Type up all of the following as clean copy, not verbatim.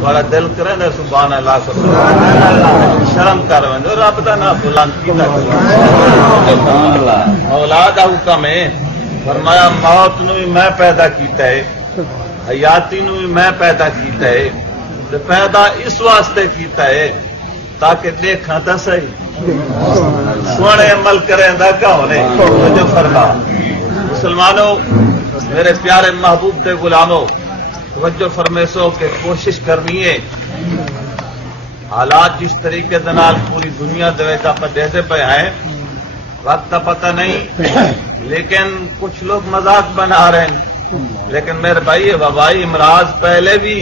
بڑا دل کرے نا سبحان اللہ شرم کر وجو رب دا نام بلند کیتا مولا دا حکم ہے فرمایا موت نو بھی میں پیدا کیتا ہے حیاتی نو بھی میں پیدا کیتا ہے تے پیدا اس واسطے کیتا ہے تاکہ دیکھاں تا صحیح سونے عمل کریں دا کون ہے جو فرما مسلمانوں میرے پیارے محبوب دے غلاموں توجہ فرمیسو کہ کوشش کرنی ہے حالات جس طریقے دے نال پوری دنیا دے وچ آپ دیکھتے پے ہیں وقت کا پتہ نہیں لیکن کچھ لوگ مذاق بنا رہے ہیں لیکن میرے بھائی وبائی امراض پہلے بھی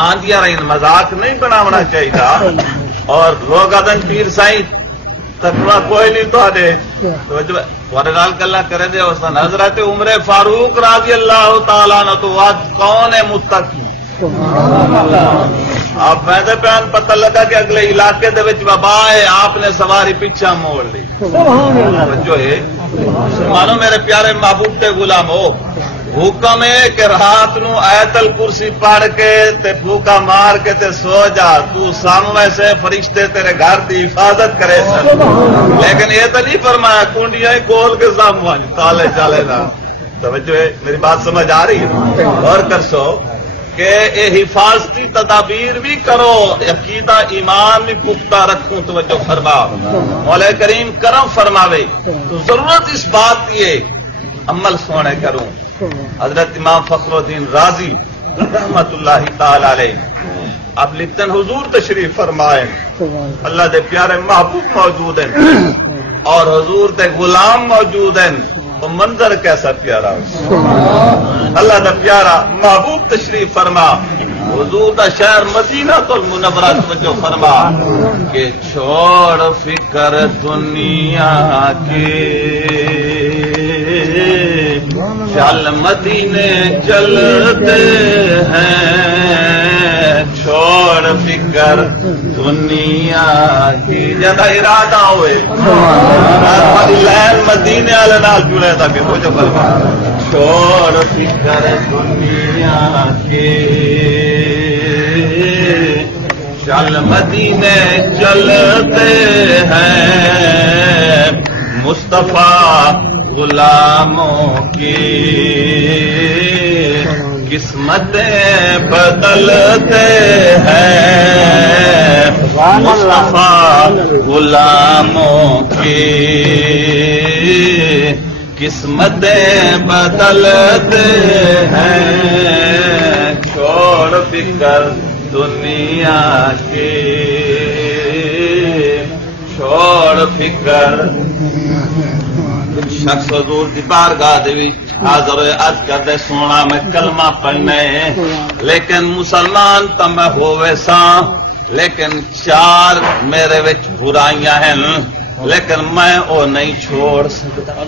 آندیاں رہی مذاق نہیں بناونا چاہیے اور لوگ آدھن پیر سائیں تقوی کوئی نہیں تو نال گلا کرے دے اس حضرت عمر فاروق رضی اللہ تعالیٰ عنہ تو آج کون ہے متقی آپ ویسے بیان پتہ لگا کہ اگلے علاقے دے وچ وبا ہے آپ نے سواری پیچھا موڑ لی جو ہے مسلمانوں میرے پیارے محبوب دے غلامو حکم ہے کہ رات نو آیت الکرسی پڑھ کے تے پھوکا مار کے تے سو جا تو سامنے سے فرشتے تیرے گھر دی حفاظت کرے سن لیکن یہ تو نہیں فرمایا کنڈیاں کھول کے سامنے تالے چالے نہ توجہ ہے میری بات سمجھ آ رہی ہے غور کر سو کہ یہ حفاظتی تدابیر بھی کرو عقیدہ ایمان بھی پختہ رکھوں توجہ فرما مولا کریم کرم فرماوے تو ضرورت اس بات کی عمل سونے کروں حضرت امام فخر الدین رازی رحمت اللہ تعالی علیہ اب لکھتے ہیں حضور تشریف فرمائے اللہ دے پیارے محبوب موجود ہیں اور حضور دے غلام موجود ہیں وہ منظر کیسا پیارا اللہ دا پیارا محبوب تشریف فرما حضور دا شہر مدینہ المنورہ توجہ فرما کہ چھوڑ فکر دنیا کے چل مدینے چلتے ہیں چھوڑ فکر دنیا کی جدا ارادہ ہوئے لین مدینے والے نال جڑے تھا کہ کچھ فرما چھوڑ فکر دنیا کے چل مدینے چلتے ہیں مصطفیٰ غلاموں کی قسمتیں بدلتے ہیں مصطفیٰ غلاموں کی قسمتیں بدلتے ہیں چھوڑ فکر دنیا کی چھوڑ فکر شخص حضور دی بارگاہ دے وچ حاضر عرض کردے سونا میں کلمہ پڑھنا ہے لیکن مسلمان تو میں ہووے ساں لیکن چار میرے وچ برائیاں ہیں لیکن میں او نہیں چھوڑ سکتا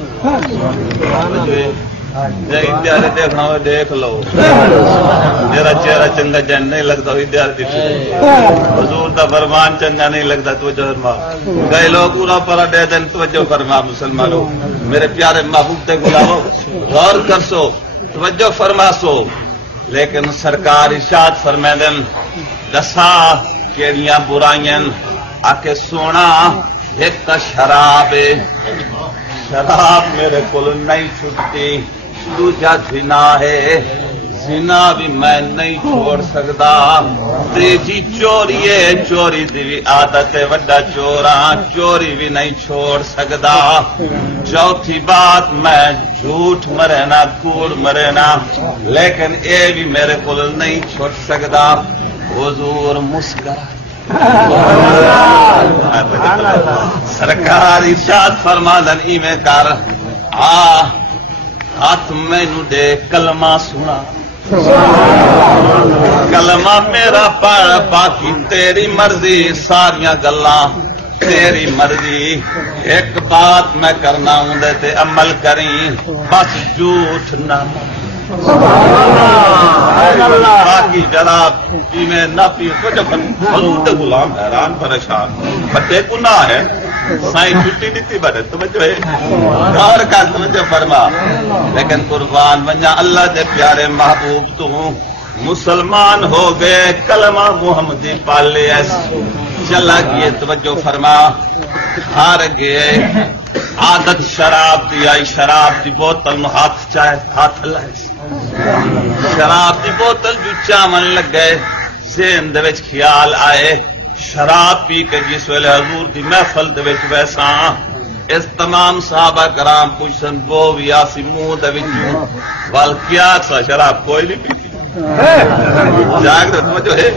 ادھر دیکھنا ہو دیکھ لو میرا چہرہ چنگا جن نہیں لگتا ادھر حضور دا فرمان چنگا نہیں لگتا توجہ فرما کئی لوگ پورا پورا دے دن توجہ فرما مسلمانوں میرے پیارے محبوب تے غلاموں غور کر سو توجہ فرما سو لیکن سرکار ارشاد فرما دن دسا کیڑیاں برائیاں آ کے سونا ایک شراب شراب میرے کو نہیں چھٹتی دوجا زنا ہے زنا بھی میں نہیں چھوڑ سکتا تیجی چوری ہے چوری دی بھی عادت ہے وڈا چوراں چوری بھی نہیں چھوڑ سکتا چوتھی بات میں جھوٹ مرے نا کوڑ مرے نا لیکن اے بھی میرے کو نہیں چھوڑ سکتا حضور مسکرا سرکار ارشاد فرمادن ایویں کر ہاتھ مینوں دے کلمہ سنا کلمہ میرا پڑھ باقی تیری مرضی ساریاں گلاں تیری مرضی ایک بات میں کرنا ہوں تے عمل کریں بس جھوٹ نہ باقی جناب میں نہ پی حضور غلام حیران پریشان بچے گناہ ہے سائیں چھٹی دیتی بڑے توجہ ہے اور کا توجہ فرما لیکن قربان بنیا اللہ دے پیارے محبوب تو مسلمان ہو گئے کلمہ محمدی پال لے چلا گئے توجہ فرما ہار گئے عادت شراب دی آئی شراب دی بوتل ہاتھ چاہے ہاتھ لائے شراب دی بوتل جو چامن لگ گئے ذہن دے وچ خیال آئے شراب پی کے جس ویلے حضور دی محفل دے وچ ویسا اس تمام صحابہ کرام پوچھن بو بھی آسی منہ دے وچوں وال کیا سا شراب کوئی نہیں پیتی جاگرت توجہ ہے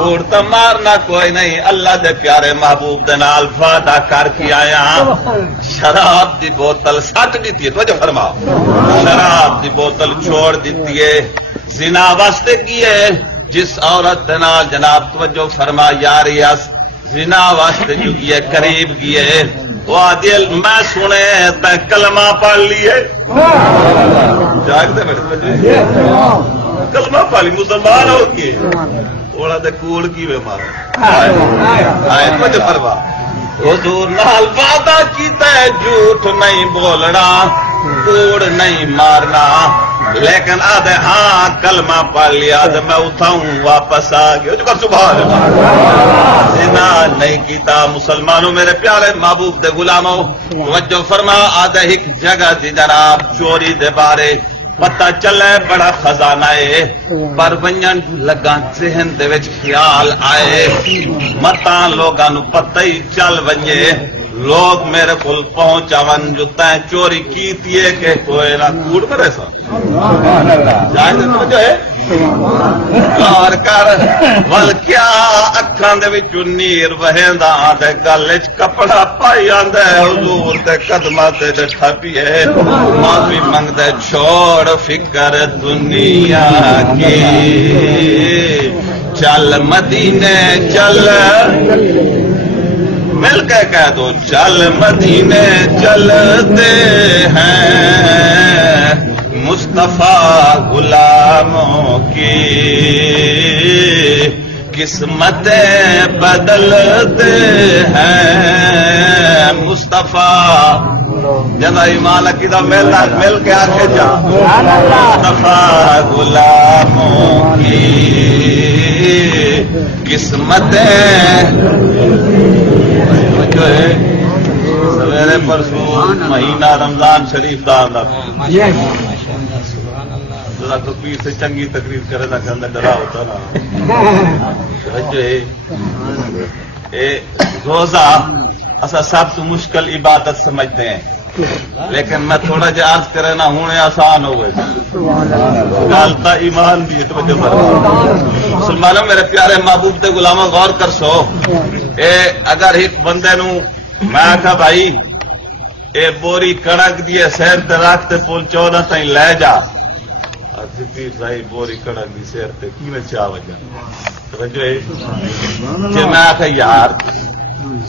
اڑتا مارنا کوئی نہیں اللہ دے پیارے محبوب دے نال وعدہ کر کے آیا شراب دی بوتل سٹ دیتی ہے توجہ فرما شراب دی بوتل چھوڑ دیتی ہے زنا واسطے کیے جس عورت دے نال جناب توجہ فرما یاری اس زنا واسطے جو کیے قریب کیے وہ دل میں سنے تے کلمہ پڑھ لیے جاگتے بیٹھے کلمہ پڑھ لی مسلمان ہو گئے اوڑا تے کوڑ کی وے مارا آئے توجہ فرما حضور نال وعدہ کیتا ہے جھوٹ نہیں بولنا کوڑ نہیں مارنا لیکن آدھے ہاں کلمہ پڑھ لیا آدھے میں اٹھاؤں واپس آ گیا جو کر سبحان اللہ زنا نہیں کیتا مسلمانوں میرے پیارے محبوب دے غلاموں توجہ فرما آدھے ایک جگہ دی جناب چوری دے بارے پتہ چلے بڑا خزانہ ہے پر ونجن لگا ذہن دے وچ خیال آئے متاں لوگاں نو پتہ ہی چل ونجے لوگ میرے کول پہنچا ون جو تیں چوری کیتی ہے کہ کوئی نہ کوڑ کرے سا جائز توجہ ہے کار کر ول کیا اکھاں دے وچوں نیر وہندا تے گل وچ کپڑا پائی آندا حضور دے قدماں تے ڈٹھا پیے معافی منگدا چھوڑ فکر دنیا کی چل مدینے چل مل کے کہہ دو چل مدینے چلتے ہیں مصطفیٰ غلاموں کی قسمتیں بدلتے ہیں مصطفیٰ جب ایمان عقیدہ مل کے آگے جا مصطفیٰ غلاموں کی قسمتیں جو ہے سویرے پرسوں مہینہ رمضان شریف دا آندا ذرا تقریر سے چنگی تقریر کرے نہ کہ ڈرا ہوتا نا جو ہے روزہ اصا سب تو مشکل عبادت سمجھتے ہیں لیکن میں تھوڑا جا عرض کرے نا ہونے آسان ہو گئے گالتا ایمان بھی توجہ فرما مسلمانوں میرے پیارے محبوب دے غلاموں غور کر سو اگر ایک بندے نو میں آخا بھائی اے بوری کڑک دی سیر تے رکھ تے پہنچو نہ تائیں لے جا پیر صاحب بوری کڑک دی سیر تے کی میں چاہ وجہ توجہ جی میں آخا یار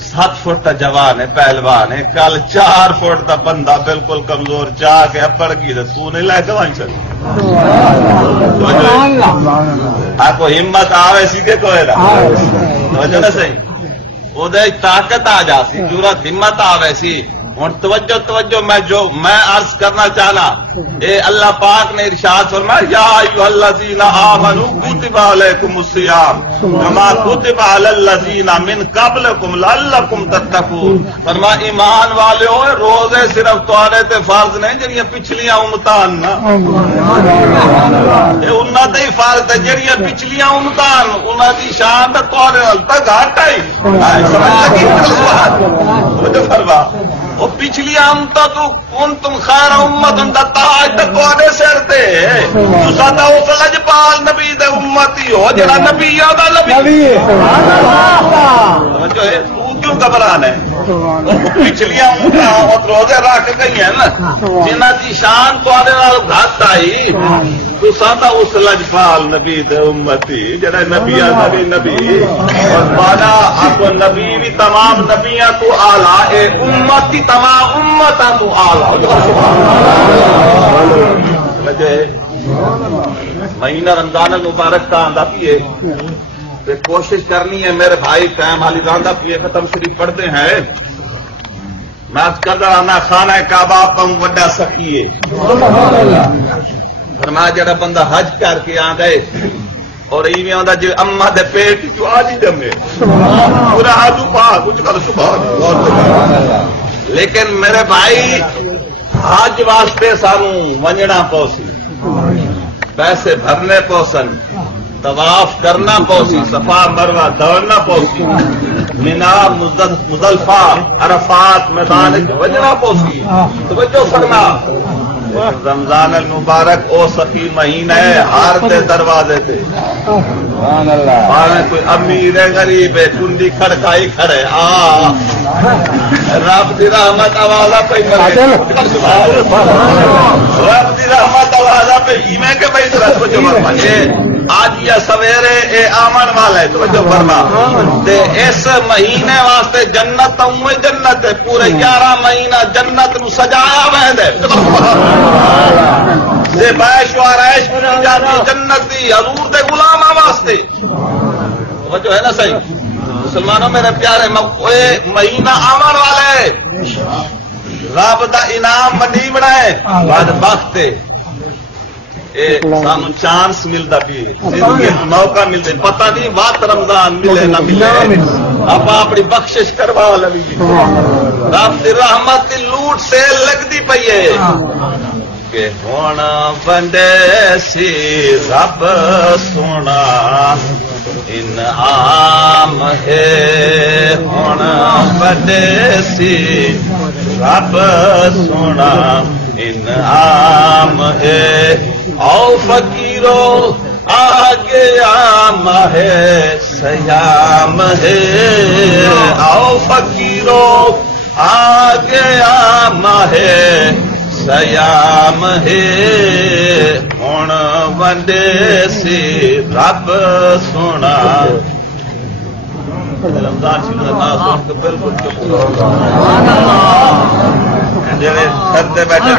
7 فٹ کا جوان ہے پہلوان ہے کل 4 فٹ کا بندہ بالکل کمزور چاہ کے پڑ گئی تو نہیں لے کے وہاں چل آپ کو ہمت آوے سی کہ کوئی نہ صحیح وہ طاقت آ جاتی ضرورت ہمت آوے سی ہوں توجہ میں عرض کرنا چاہنا اے اللہ پاک نے ارشاد فرمایا یا ایھا الذین آمنوا کتب علیکم الصیام کما کتب علی الذین من قبلکم لعلکم تتقون فرمایا ایمان والے ہو روزے صرف تواڈے تے فرض نہیں جڑیاں پچھلیاں امتاں نا اے انہاں تے فرض تے جڑیاں پچھلیاں امتاں انہاں دی شان تے تواڈے نال تے گھٹ ہے سمجھ لگی فرما وہ پچھلی امتا تو کنتم خیر امت ان تاج تے تواڈے سر تے تساں تے اس لجپال نبی دے امتی ہو جڑا نبی دا نبی سبحان اللہ جو ہے تو کیوں گھبرانا ہے پچھلی امتا اور روزے رکھ گئی ہیں نا جنہاں دی شان تواڈے نال گھٹ آئی تساں تے اس لجپال نبی دے امتی جڑا نبی دا نبی اور بالا آپ نبی بھی تمام نبیاں تو اعلی اے امتی تمام امتاں تو اعلی مہینہ رمضان المبارک کا آندہ پیے کوشش کرنی ہے میرے بھائی ٹائم والی آندہ پیے ختم شریف پڑھتے ہیں میں کر رہا خانہ کعبہ پم وڈا سخی ہے فرمایا جڑا بندہ حج کر کے آندا ہے اور ایویں آندا جی اما دے پیٹ جو آج ہی جمے پورا حج پا کچھ کر سبحان اللہ. لیکن میرے بھائی حج واسطے سانو ونجنا پوسی، پیسے بھرنے پوسن، طواف کرنا پوسی، صفا مروہ دوڑنا پوسی، مینا مزدلفہ عرفات میدان وجنا پوسی. توجہ فرما، رمضان المبارک او سخی مہینہ ہے، ہار دے دروازے تے سبحان اللہ. کوئی امیر ہے غریب ہے کنڈی کھڑکائی کھڑے رب دی رحمت آوازہ پہ رب دی رحمت آوازہ پہ میں کہ بھائی توجہ فرما آج یا سویرے اے آمن والا ہے. توجہ فرما تے اس مہینے واسطے جنت جنت ہے، پورے 11 مہینہ جنت نو سجایا وے بیش و آرائش کی جاتی جنت دی حضور دے غلاماں واسطے. توجہ ہے نا صحیح مسلمانوں میرے پیارے مہینہ آمن والا ہے، رب دا انعام منی بنائے بعد وقت سانو چانس ملتا پی زندگی موقع ملتے پتہ نہیں وقت رمضان ملے نہ ملے آپ اپنی بخشش کروا لوی رب دی رحمت دی لوٹ سے لگتی پئی ہے کہ ہن بندے سی رب سونا انعام ہے، ہن بندے سی رب سونا انعام ہے. او فقیرو آگے آم ہے سیام ہے، او فقیرو آگے آم ہے سیام ہے. ہن ونڈے سی رب سونا رمضان بالکل جڑے سردے بیٹھے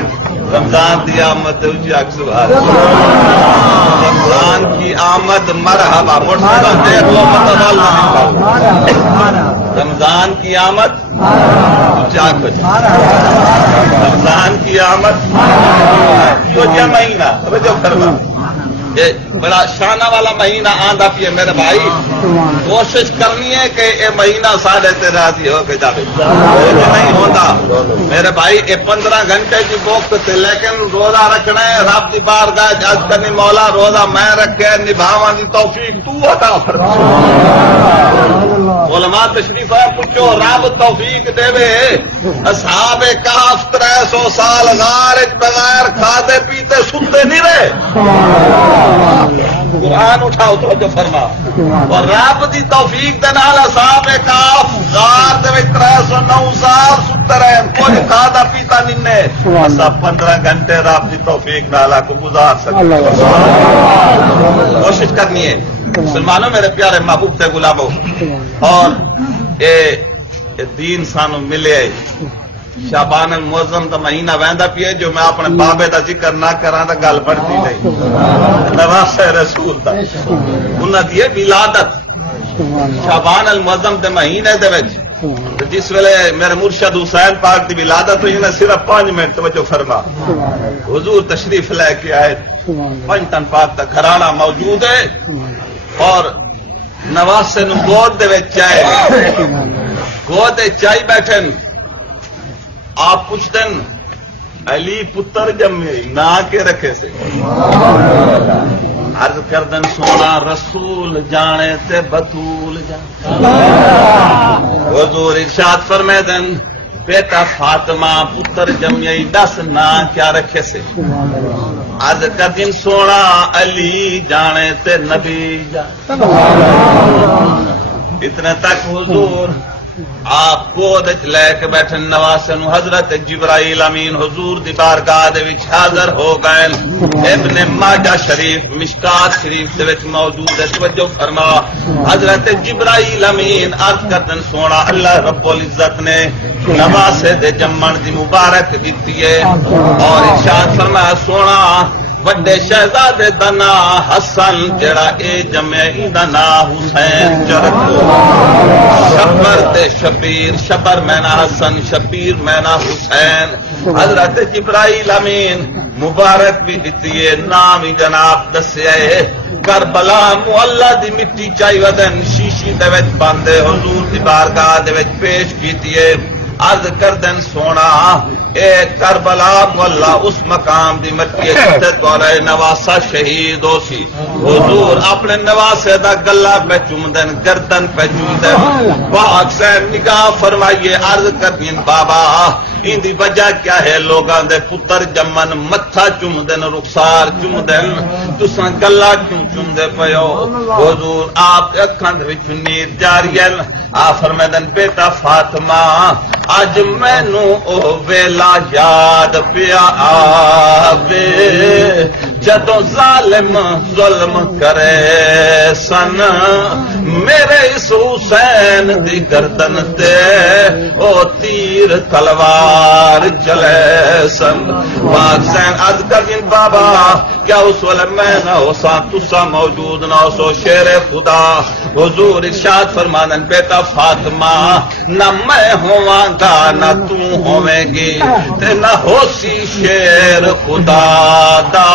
رمضان کی آمد رمضان کی آمد مرحبا رمضان کی آمد رمضان کی آمد یہ مہینہ کرنا بڑا شانہ والا مہینہ آندا پی میرے بھائی. کوشش کرنی ہے کہ یہ مہینہ ساڑھے تے راضی ہو کے جائے نہیں ہوتا میرے بھائی. یہ 15 گھنٹے کی وقت تھے لیکن روزہ رکھنا ہے رب دی بارگاہ عرض کرنی مولا روزہ میں رکھے نبھاواں دی توفیق تو عطا فرما. علماء تشریف ہے پوچھو رب توفیق دے اصحاب کہف 300 سال غار بغیر کھادے پیتے سنتے نہیں رہے. قرآن اٹھاؤ توجہ فرما اور رب دی توفیق دے نال اصحاب کہف غار دے 309 سال ستے رہے کوئی کھادا پیتا نہیں نے. اسا 15 گھنٹے رب دی توفیق نال کو گزار سکتے. کوشش کرنی ہے مسلمانوں میرے پیارے محبوب سے غلاموں. اور اے دین سانو ملے شعبان المعظم دا مہینہ ویندا پیا جو میں اپنے بابے دا ذکر نہ کراں تے گل بنتی نہیں. نواسے رسول دا انہاں دی ولادت شعبان المعظم دے مہینے دے وچ جس ویلے میرے مرشد حسین پاک دی ولادت ہوئی نا صرف 5 منٹ توجہ فرما حضور تشریف لے کے آئے. پنجتن پاک دا گھرانہ موجود ہے اور نواسے نو گود دے وچ چائے گود چائی بیٹھن. آپ پوچھتن علی پتر جمے نہ کے رکھے سے عرض کردن سونا رسول جانے تے بطول جانے. حضور ارشاد فرمیدن بیٹا فاطمہ پتر جمے دس نہ کیا رکھے سے. عرض کردن سونا علی جانے تے نبی جانے. اتنے تک حضور آپ کو لے کے بیٹھے نواسے نو حضرت جبرائیل امین حضور دی بارگاہ دے وچ حاضر ہو گئے. ابن ماجہ شریف مشکات شریف دے وچ موجود ہے. توجہ فرما حضرت جبرائیل امین عرض کردن سونا اللہ رب العزت نے نواسے دے جمن دی مبارک دیتی ہے اور ارشاد فرمایا سونا وڈے شہزادے دا نام حسن جڑا اے جمے دا نام حسین چرک شبر تے شبیر شبر مینا حسن شبیر مینا حسین. حضرت جبرائیل امین مبارک بھی دیتی ہے، نام ہی جناب دسیا ہے، کربلا معلہ دی مٹی چائی ودن شیشی دے وچ باندے حضور دی بارگاہ دے وچ پیش کیتی ہے، عرض کردن سونا اے کربلا معلہ اس مقام دی مٹی جتے دورہ نواسا شہید ہو سی، حضور اپنے نواسے دا گلہ پہ چومدن، گردن پہ چومدن، پاک سے نگاہ فرمائیے، عرض کردین بابا ان دی وجہ کیا ہے؟ لوگاں دے پتر جمن متھا چومدن، رخسار چومدن، تساں گلہ کیوں چومدے پیو؟ حضور آپ اکھاں دے وچ نیر جاری ہے، آپ فرمائدن بیٹا فاطمہ اج مینوں او ویلا یاد پیا آوے جدوں ظالم ظلم کرے سن میرے اس حسین دی گردن تے او تیر تلوار چلے سن۔ پاک حسین عرض کردین بابا کیا اس ویلے میں نہ ہو سا تسا موجود نہ ہو سو شیر خدا؟ حضور ارشاد فرمانن بیٹا فاطمہ نہ میں ہوواں گا نہ تو ہوے گی تے نہ ہو سی شیر خدا دا،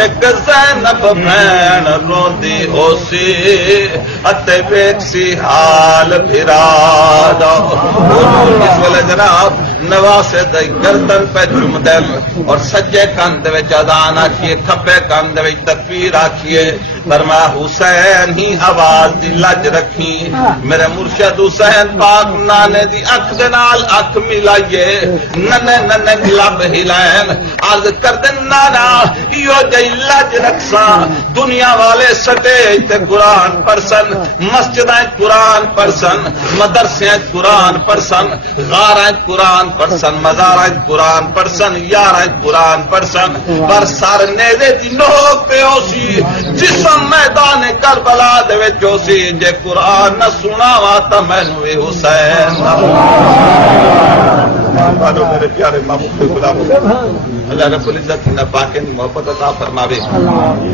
ایک زینب بہن روندی ہو سی اتے ویکھ سی حال بھرا دا۔ حضور اس ویلے جناب نواسے دی گردن پہ چومدن اور سجے کان دے وچ اذان آکھیے، کھبے کان دے وچ تکبیر آکھیے، فرمایا حسین ہی آواز دی لج رکھی، میرے مرشد حسین پاک نانے دی اکھ دے نال اکھ ملائیے، ننے ننے لب ہلائن، عرض کردن نانا ایو جئی لج رکھساں دنیا والے سٹیج تے قرآن پڑھسن، مسجداں قرآن پڑھسن، مدرسے قرآن پڑھسن، غاراں قرآن پڑھسن، مزاراں قرآن پڑھسن، یاراں قرآن پڑھسن، پر سر نیزے دی نوک پہ ہو سی جسم میدان کربلا دے وچ ہو سی، جے قرآن نہ سناواں تے مینوں وی حسین میرے پیارے محبوب غلام اللہ رب العزت انہاں پاکاں دی محبت عطا فرماوے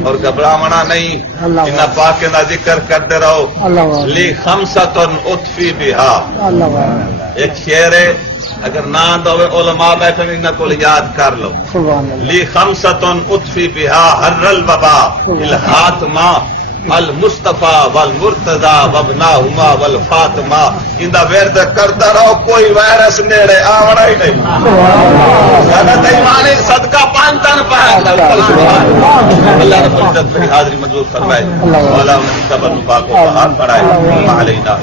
اور گھبراونا نہیں، انہاں پاکاں دا ذکر کرتے رہو۔ لی خمسۃ اطفی بہا، ایک شعر ہے اگر نہ دو علماء بیٹھے انہاں کو یاد کر لو، لی خمسۃ اطفی بہا حر الوبا الحاتمہ المصطفیٰ والمرتضی وابناہما والفاطمہ، اندا ورد کرتا رہو کوئی وائرس نیڑے آونا ہی نہیں، سنت ایمانی صدقہ پانتن پہن اللہ رب العزت میری حاضری منظور فرمائے، مولا من تبر پاک و بہار پڑھائے، علینا